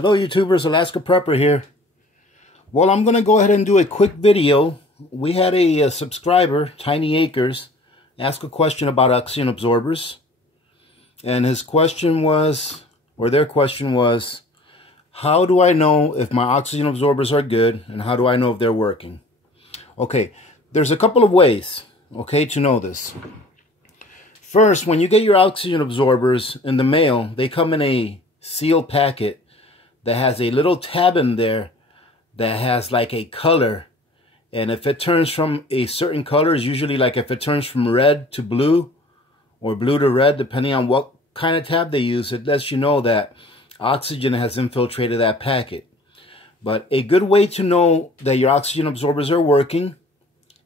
Hello YouTubers, Alaska Prepper here. Well, I'm going to go ahead and do a quick video. We had a subscriber, Tiny Acres, ask a question about oxygen absorbers. And his question was, or their question was, how do I know if my oxygen absorbers are good and how do I know if they're working? Okay, there's a couple of ways, okay, to know this. First, when you get your oxygen absorbers in the mail, they come in a sealed packet that has a little tab in there that has like a color, and if it turns from a certain color, is usually like if it turns from red to blue or blue to red, depending on what kind of tab they use, it lets you know that oxygen has infiltrated that packet. But a good way to know that your oxygen absorbers are working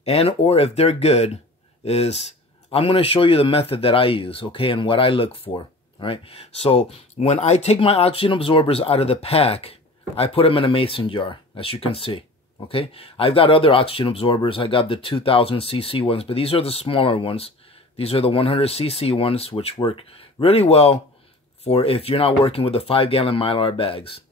and or if they're good is, I'm going to show you the method that I use, okay, and what I look for. All right, so when I take my oxygen absorbers out of the pack, I put them in a mason jar, as you can see. Okay, I've got other oxygen absorbers. I got the 2000 cc ones, but these are the smaller ones. These are the 100 cc ones, which work really well for if you're not working with the 5-gallon Mylar bags.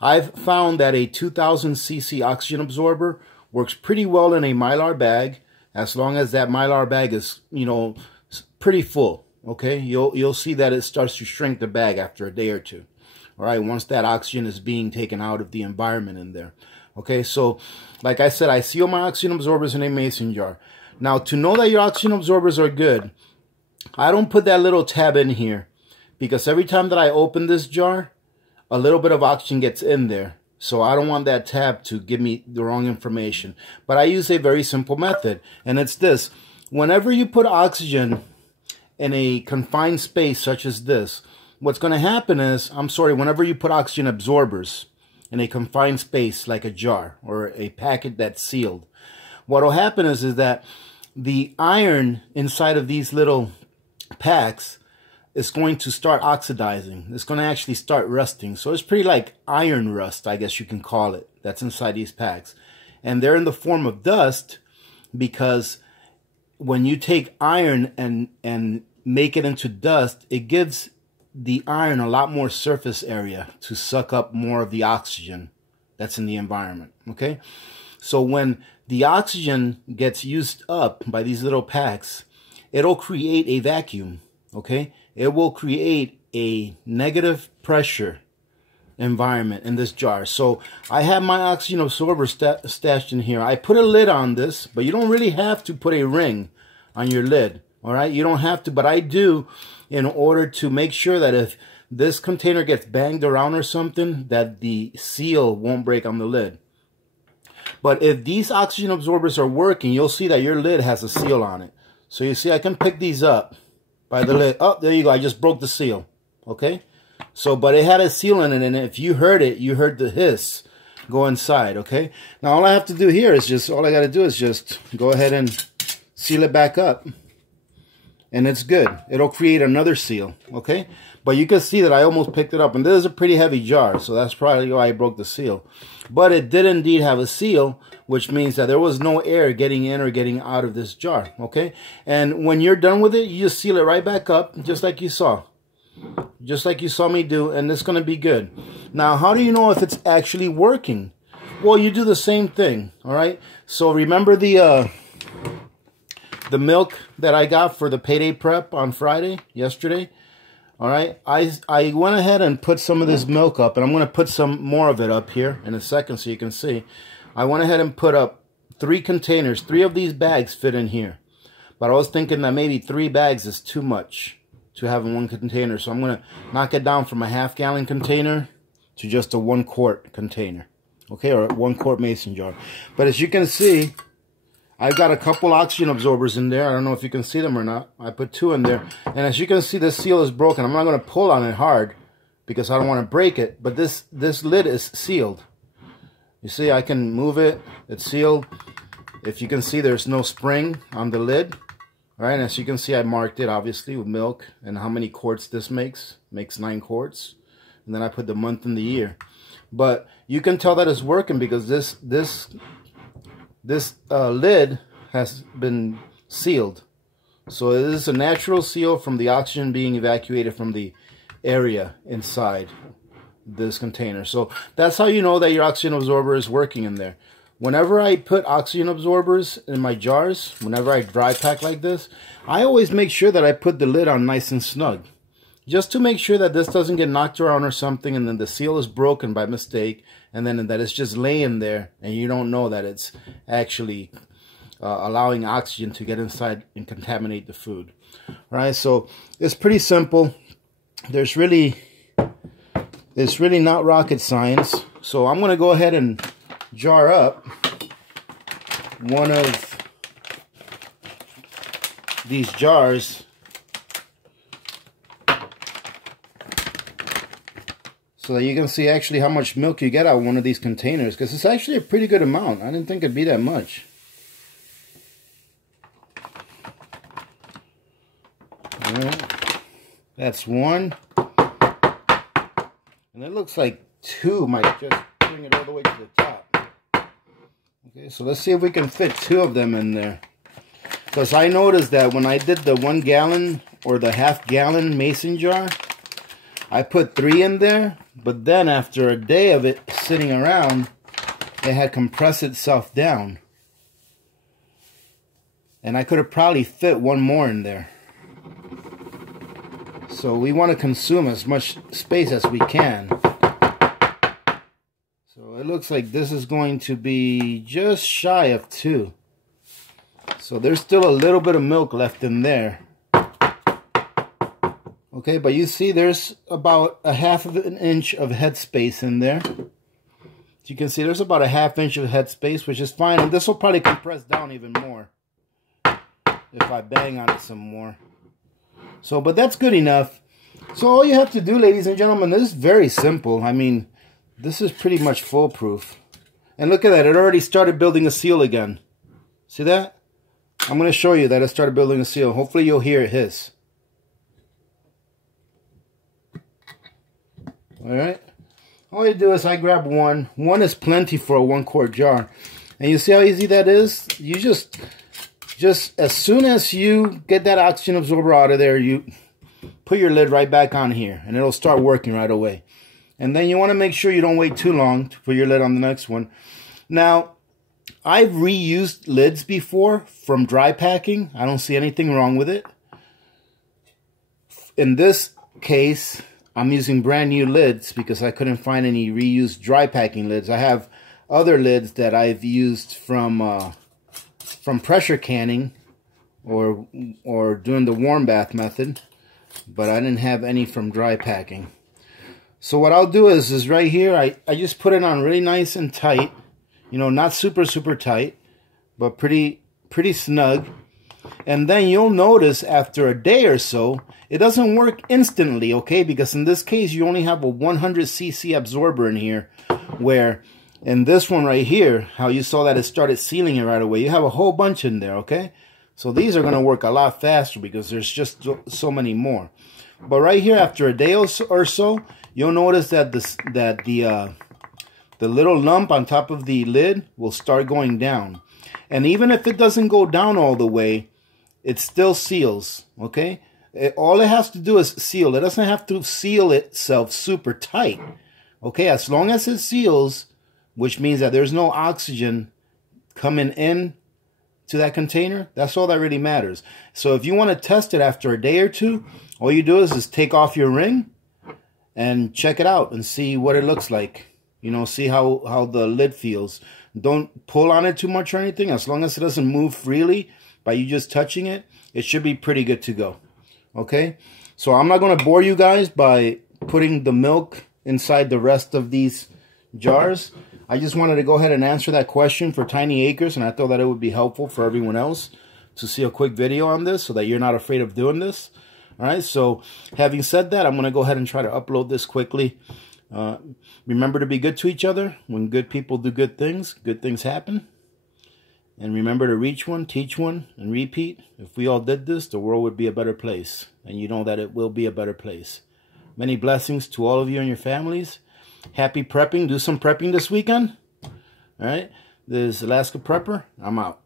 I've found that a 2000 cc oxygen absorber works pretty well in a Mylar bag, as long as that Mylar bag is, you know, pretty full. Okay, you'll see that it starts to shrink the bag after a day or two. All right, once that oxygen is being taken out of the environment in there. Okay, so like I said, I seal my oxygen absorbers in a mason jar. Now, to know that your oxygen absorbers are good, I don't put that little tab in here because every time that I open this jar, a little bit of oxygen gets in there. So I don't want that tab to give me the wrong information. But I use a very simple method, and it's this. Whenever you put oxygen in a confined space such as this, what's going to happen is, whenever you put oxygen absorbers in a confined space like a jar or a packet that's sealed, what will happen is that the iron inside of these little packs is going to start oxidizing. It's going to actually start rusting. So it's pretty like iron rust, I guess you can call it, that's inside these packs. And they're in the form of dust because when you take iron and make it into dust, it gives the iron a lot more surface area to suck up more of the oxygen that's in the environment. Okay, so when the oxygen gets used up by these little packs, it'll create a vacuum. Okay, it will create a negative pressure environment in this jar. So I have my oxygen absorber stashed in here. I put a lid on this, but you don't really have to put a ring on your lid. All right, you don't have to, but I do, in order to make sure that if this container gets banged around or something, that the seal won't break on the lid. But if these oxygen absorbers are working, you'll see that your lid has a seal on it. So you see, I can pick these up by the lid. Oh, there you go. I just broke the seal. Okay, so but it had a seal in it, and if you heard it, you heard the hiss go inside. Okay, now all I have to do here is just, all I got to do is just go ahead and seal it back up. And it's good. It'll create another seal, okay? But you can see that I almost picked it up. And this is a pretty heavy jar, so that's probably why I broke the seal. But it did indeed have a seal, which means that there was no air getting in or getting out of this jar, okay? And when you're done with it, you just seal it right back up, just like you saw. Just like you saw me do, and it's going to be good. Now, how do you know if it's actually working? Well, you do the same thing, all right? So remember the milk that I got for the payday prep on Friday, yesterday. All right, I went ahead and put some of this milk up, and I'm going to put some more of it up here in a second so you can see. I went ahead and put up 3 containers. 3 of these bags fit in here. But I was thinking that maybe 3 bags is too much to have in one container. So I'm going to knock it down from a half-gallon container to just a 1-quart container. Okay, or a 1-quart mason jar. But as you can see, I've got a couple oxygen absorbers in there. I don't know if you can see them or not. I put 2 in there. And as you can see, this seal is broken. I'm not going to pull on it hard because I don't want to break it. But this lid is sealed. You see, I can move it. It's sealed. If you can see, there's no spring on the lid. All right, and as you can see, I marked it, obviously, with milk. And how many quarts this makes. Makes 9 quarts. And then I put the month and the year. But you can tell that it's working because this lid has been sealed. So it is a natural seal from the oxygen being evacuated from the area inside. this container. So that's how you know that your oxygen absorber is working in there. Whenever I put oxygen absorbers in my jars, whenever I dry pack like this, I always make sure that I put the lid on nice and snug. Just to make sure that this doesn't get knocked around or something and then the seal is broken by mistake and then that it's just laying there and you don't know that it's actually allowing oxygen to get inside and contaminate the food. All right, so it's pretty simple. It's really not rocket science. So I'm going to go ahead and jar up one of these jars so that you can see actually how much milk you get out of one of these containers, because it's actually a pretty good amount. I didn't think it'd be that much. All right. That's one. And it looks like two might just bring it all the way to the top. Okay, so let's see if we can fit two of them in there. Because I noticed that when I did the 1 gallon or the half-gallon mason jar, I put 3 in there, but then after a day of it sitting around, it had compressed itself down. And I could have probably fit 1 more in there. So we want to consume as much space as we can. So it looks like this is going to be just shy of 2. So there's still a little bit of milk left in there. Okay, but you see there's about a 1/2 inch of headspace in there. As you can see, there's about a 1/2 inch of headspace, which is fine. And this will probably compress down even more if I bang on it some more. So, but that's good enough. So all you have to do, ladies and gentlemen, this is very simple. I mean, this is pretty much foolproof. And look at that, it already started building a seal again. See that? I'm going to show you that it started building a seal. Hopefully you'll hear it hiss. Alright. All you do is I grab one. One is plenty for a 1-quart jar. And you see how easy that is? You just as soon as you get that oxygen absorber out of there, you put your lid right back on here. And it'll start working right away. And then you want to make sure you don't wait too long to put your lid on the next one. Now, I've reused lids before from dry packing. I don't see anything wrong with it. In this case, I'm using brand new lids because I couldn't find any reused dry packing lids. I have other lids that I've used from pressure canning or doing the warm bath method, but I didn't have any from dry packing. So what I'll do is right here, I just put it on really nice and tight. You know, not super tight, but pretty snug. And then you'll notice after a day or so, it doesn't work instantly, okay? Because in this case, you only have a 100cc absorber in here, where in this one right here, how you saw that it started sealing it right away, you have a whole bunch in there, okay? So these are going to work a lot faster because there's just so many more. But right here, after a day or so, you'll notice that the little lump on top of the lid will start going down. And even if it doesn't go down all the way, it still seals, okay? All it has to do is seal. It doesn't have to seal itself super tight, okay? As long as it seals, which means that there's no oxygen coming in to that container, that's all that really matters. So if you want to test it after a day or two, all you do is take off your ring and check it out and see what it looks like. You know, see how the lid feels. Don't pull on it too much or anything. As long as it doesn't move freely by you just touching it, it should be pretty good to go. Okay? So I'm not going to bore you guys by putting the milk inside the rest of these jars. I just wanted to go ahead and answer that question for Tiny Acres, and I thought that it would be helpful for everyone else to see a quick video on this so that you're not afraid of doing this. All right, so having said that, I'm going to go ahead and try to upload this quickly. Remember to be good to each other. When good people do good things happen. And remember to reach one, teach one, and repeat. If we all did this, the world would be a better place. And you know that it will be a better place. Many blessings to all of you and your families. Happy prepping. Do some prepping this weekend. All right. This is Alaska Prepper. I'm out.